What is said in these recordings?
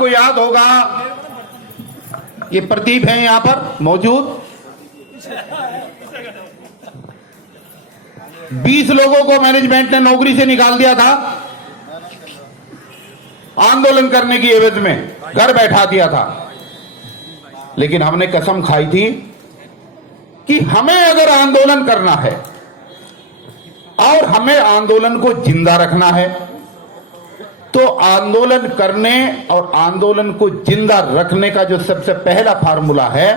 आपको याद होगा, ये प्रदीप हैं यहां पर मौजूद, 20 लोगों को मैनेजमेंट ने नौकरी से निकाल दिया था, आंदोलन करने की एवज में घर बैठा दिया था। लेकिन हमने कसम खाई थी कि हमें अगर आंदोलन करना है और हमें आंदोलन को जिंदा रखना है, तो आंदोलन करने और आंदोलन को जिंदा रखने का जो सबसे पहला फार्मूला है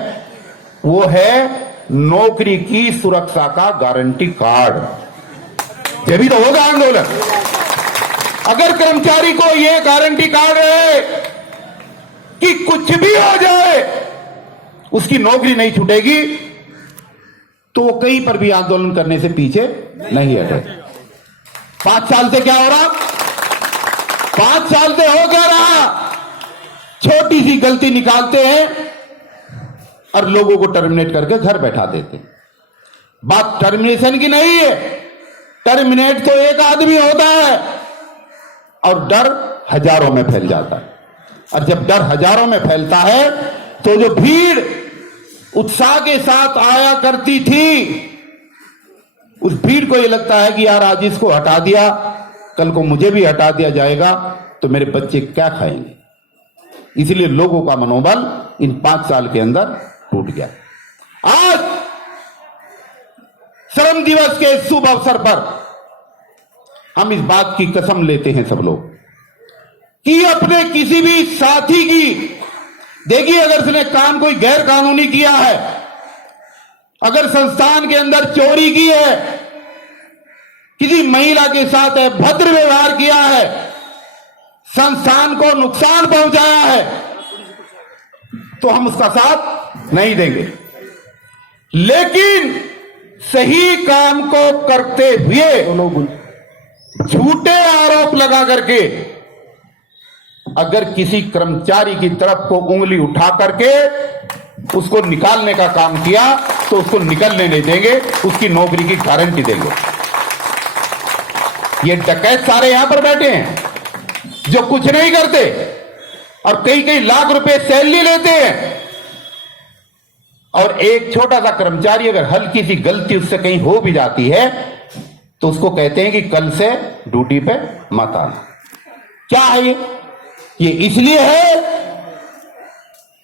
वो है नौकरी की सुरक्षा का गारंटी कार्ड। जब तो होगा आंदोलन। अगर कर्मचारी को यह गारंटी कार्ड है कि कुछ भी हो जाए उसकी नौकरी नहीं छूटेगी, तो वो कहीं पर भी आंदोलन करने से पीछे नहीं हटे। 5 साल से क्या हो रहा? 5 साल से हो क्या रहा? छोटी सी गलती निकालते हैं और लोगों को टर्मिनेट करके घर बैठा देते हैं। बात टर्मिनेशन की नहीं है, टर्मिनेट तो एक आदमी होता है और डर हजारों में फैल जाता है। और जब डर हजारों में फैलता है तो जो भीड़ उत्साह के साथ आया करती थी, उस भीड़ को यह लगता है कि यार आज इसको हटा दिया, कल को मुझे भी हटा दिया जाएगा तो मेरे बच्चे क्या खाएंगे। इसलिए लोगों का मनोबल इन 5 साल के अंदर टूट गया। आज श्रम दिवस के शुभ अवसर पर हम इस बात की कसम लेते हैं सब लोग कि अपने किसी भी साथी की, देखिए अगर उसने काम कोई गैर कानूनी किया है, अगर संस्थान के अंदर चोरी की है, किसी महिला के साथ अभद्र व्यवहार किया है, संस्थान को नुकसान पहुंचाया है, तो हम उसका साथ नहीं देंगे। लेकिन सही काम को करते हुए झूठे आरोप लगा करके अगर किसी कर्मचारी की तरफ को उंगली उठा करके उसको निकालने का काम किया तो उसको निकलने नहीं देंगे, उसकी नौकरी की गारंटी देंगे। ये डकैत सारे यहां पर बैठे हैं जो कुछ नहीं करते और कई लाख रुपए सैलरी लेते हैं, और एक छोटा सा कर्मचारी अगर हल्की सी गलती उससे कहीं हो भी जाती है तो उसको कहते हैं कि कल से ड्यूटी पे मत आना। क्या है ये इसलिए है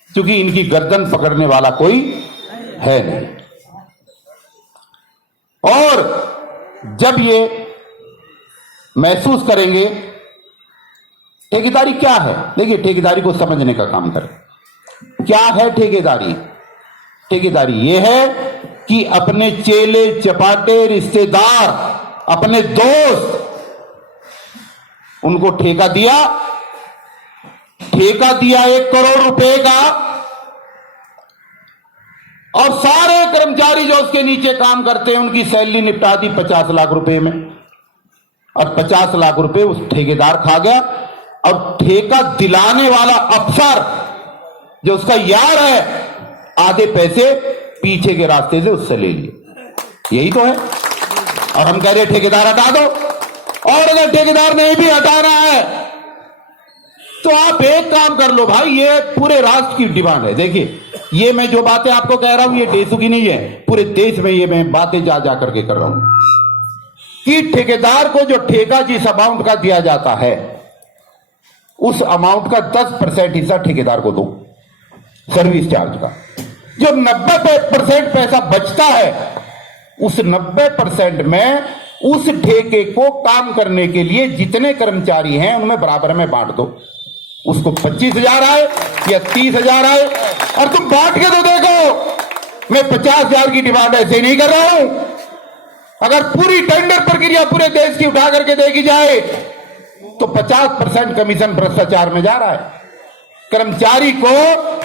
क्योंकि इनकी गर्दन पकड़ने वाला कोई है नहीं। और जब ये महसूस करेंगे, ठेकेदारी क्या है, देखिए ठेकेदारी को समझने का काम करें। क्या है ठेकेदारी? ठेकेदारी ये है कि अपने चेले चपाटे रिश्तेदार, अपने दोस्त, उनको ठेका दिया 1 करोड़ रुपए का, और सारे कर्मचारी जो उसके नीचे काम करते हैं उनकी सैलरी निपटा दी 50 लाख रुपए में, और 50 लाख रुपए उस ठेकेदार खा गया, और ठेका दिलाने वाला अफसर जो उसका यार है आधे पैसे पीछे के रास्ते से उससे ले लिए। यही तो है। और हम कह रहे ठेकेदार हटा दो, और अगर ठेकेदार नहीं भी हटाना है तो आप एक काम कर लो भाई, ये पूरे राष्ट्र की डिमांड है। देखिए ये मैं जो बातें आपको कह रहा हूं ये देशों की नहीं है, पूरे देश में ये मैं बातें जा करके कर रहा हूं कि ठेकेदार को जो ठेका जिस अमाउंट का दिया जाता है उस अमाउंट का 10% हिस्सा ठेकेदार को दो, सर्विस चार्ज का। जो 90% पैसा बचता है उस 90% में उस ठेके को काम करने के लिए जितने कर्मचारी हैं उनमें बराबर में बांट दो। उसको 25,000 आए या 30,000 आए, और तुम बांट के तो देखो। मैं 50,000 की डिमांड ऐसे नहीं कर रहा हूं। अगर पूरी टेंडर प्रक्रिया पूरे देश की उठा करके देखी जाए तो 50% कमीशन भ्रष्टाचार में जा रहा है। कर्मचारी को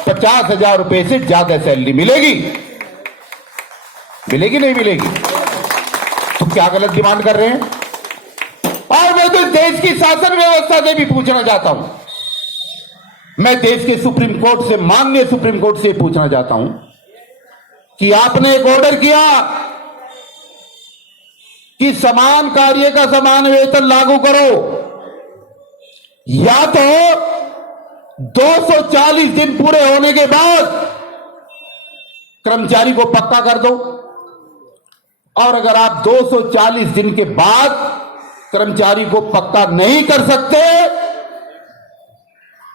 50,000 रुपए से ज्यादा सैलरी मिलेगी, मिलेगी नहीं मिलेगी? तो क्या गलत डिमांड कर रहे हैं? और मैं तो देश की शासन व्यवस्था से भी पूछना चाहता हूं, मैं देश के सुप्रीम कोर्ट से, माननीय सुप्रीम कोर्ट से पूछना चाहता हूं कि आपने एक ऑर्डर किया कि समान कार्य का समान वेतन लागू करो, या तो 240 दिन पूरे होने के बाद कर्मचारी को पक्का कर दो, और अगर आप 240 दिन के बाद कर्मचारी को पक्का नहीं कर सकते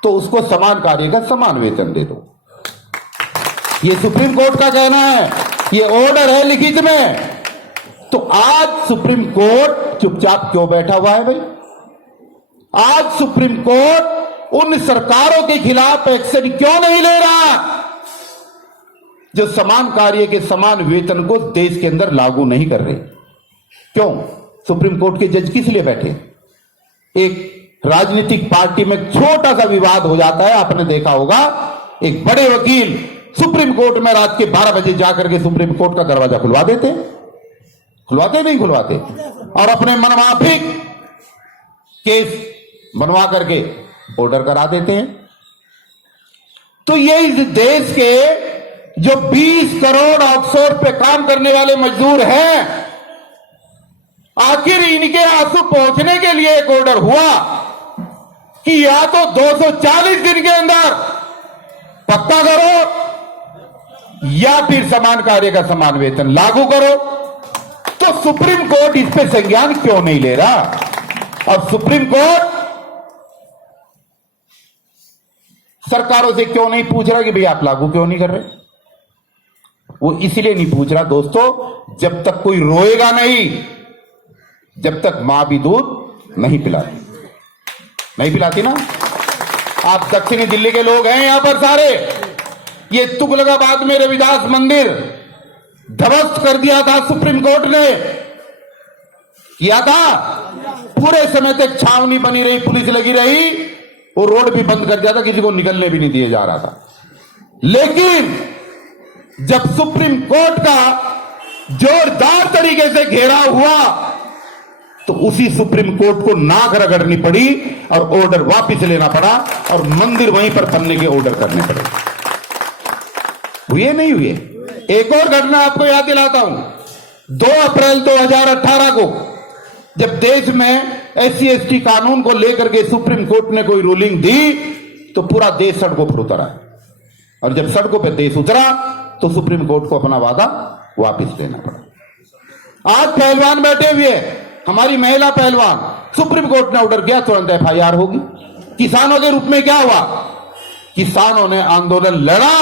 तो उसको समान कार्य का समान वेतन दे दो। ये सुप्रीम कोर्ट का कहना है, ये ऑर्डर है लिखित में। तो आज सुप्रीम कोर्ट चुपचाप क्यों बैठा हुआ है भाई? आज सुप्रीम कोर्ट उन सरकारों के खिलाफ एक्शन क्यों नहीं ले रहा जो समान कार्य के समान वेतन को देश के अंदर लागू नहीं कर रहे? क्यों? सुप्रीम कोर्ट के जज किस लिए बैठे? एक राजनीतिक पार्टी में छोटा सा विवाद हो जाता है, आपने देखा होगा, एक बड़े वकील सुप्रीम कोर्ट में रात के 12 बजे जाकर के सुप्रीम कोर्ट का दरवाजा खुलवा देते, खुलवाते नहीं खुलवाते, और अपने मनमाफिक केस बनवा करके ऑर्डर करा देते हैं। तो ये इस देश के जो 20 करोड़ आउटसोर्स पे काम करने वाले मजदूर हैं, आखिर इनके आंसू पहुंचने के लिए एक ऑर्डर हुआ कि या तो 240 दिन के अंदर पक्का करो या फिर समान कार्य का समान वेतन लागू करो। तो सुप्रीम कोर्ट इस पे संज्ञान क्यों नहीं ले रहा? और सुप्रीम कोर्ट सरकारों से क्यों नहीं पूछ रहा कि भाई आप लागू क्यों नहीं कर रहे? वो इसलिए नहीं पूछ रहा दोस्तों, जब तक कोई रोएगा नहीं, जब तक मां भी दूध नहीं पिलाती, नहीं पिलाती ना। आप दक्षिणी दिल्ली के लोग हैं यहां पर सारे, ये तुगलकाबाद में रविदास मंदिर ध्वस्त कर दिया था, सुप्रीम कोर्ट ने किया था। पूरे समय तक छावनी बनी रही, पुलिस लगी रही, वो रोड भी बंद कर दिया था, किसी को निकलने भी नहीं दिया जा रहा था। लेकिन जब सुप्रीम कोर्ट का जोरदार तरीके से घेराव हुआ तो उसी सुप्रीम कोर्ट को नाक रगड़नी पड़ी और ऑर्डर वापस लेना पड़ा और मंदिर वहीं पर बनने के ऑर्डर करने पड़े। हुए नहीं हुए? एक और घटना आपको याद दिलाता हूं। 2 अप्रैल 2018 को जब देश में SC/ST कानून को लेकर के सुप्रीम कोर्ट ने कोई रूलिंग दी तो पूरा देश सड़कों पर उतरा, और जब सड़कों पर देश उतरा तो सुप्रीम कोर्ट को अपना वादा वापस लेना पड़ा। आज पहलवान बैठे हुए, हमारी महिला पहलवान, सुप्रीम कोर्ट ने ऑर्डर किया तुरंत FIR होगी। किसानों के रूप में क्या हुआ? किसानों ने आंदोलन लड़ा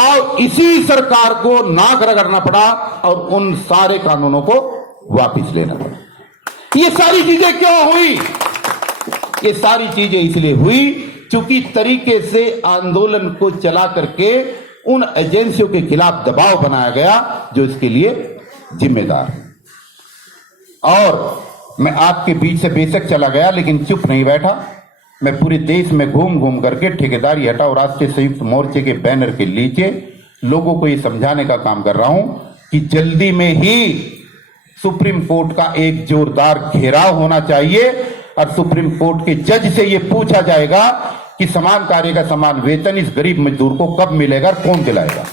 और इसी सरकार को नाक रगड़ना पड़ा और उन सारे कानूनों को वापस लेना पड़ा। ये सारी चीजें क्यों हुई? ये सारी चीजें इसलिए हुई क्योंकि तरीके से आंदोलन को चला करके उन एजेंसियों के खिलाफ दबाव बनाया गया जो इसके लिए जिम्मेदार है। और मैं आपके बीच से बेशक चला गया लेकिन चुप नहीं बैठा। मैं पूरे देश में घूम घूम करके ठेकेदारी हटाओ राष्ट्रीय संयुक्त मोर्चे के बैनर के नीचे लोगों को ये समझाने का काम कर रहा हूं कि जल्दी में ही सुप्रीम कोर्ट का एक जोरदार घेराव होना चाहिए और सुप्रीम कोर्ट के जज से ये पूछा जाएगा कि समान कार्य का समान वेतन इस गरीब मजदूर को कब मिलेगा और कौन दिलाएगा।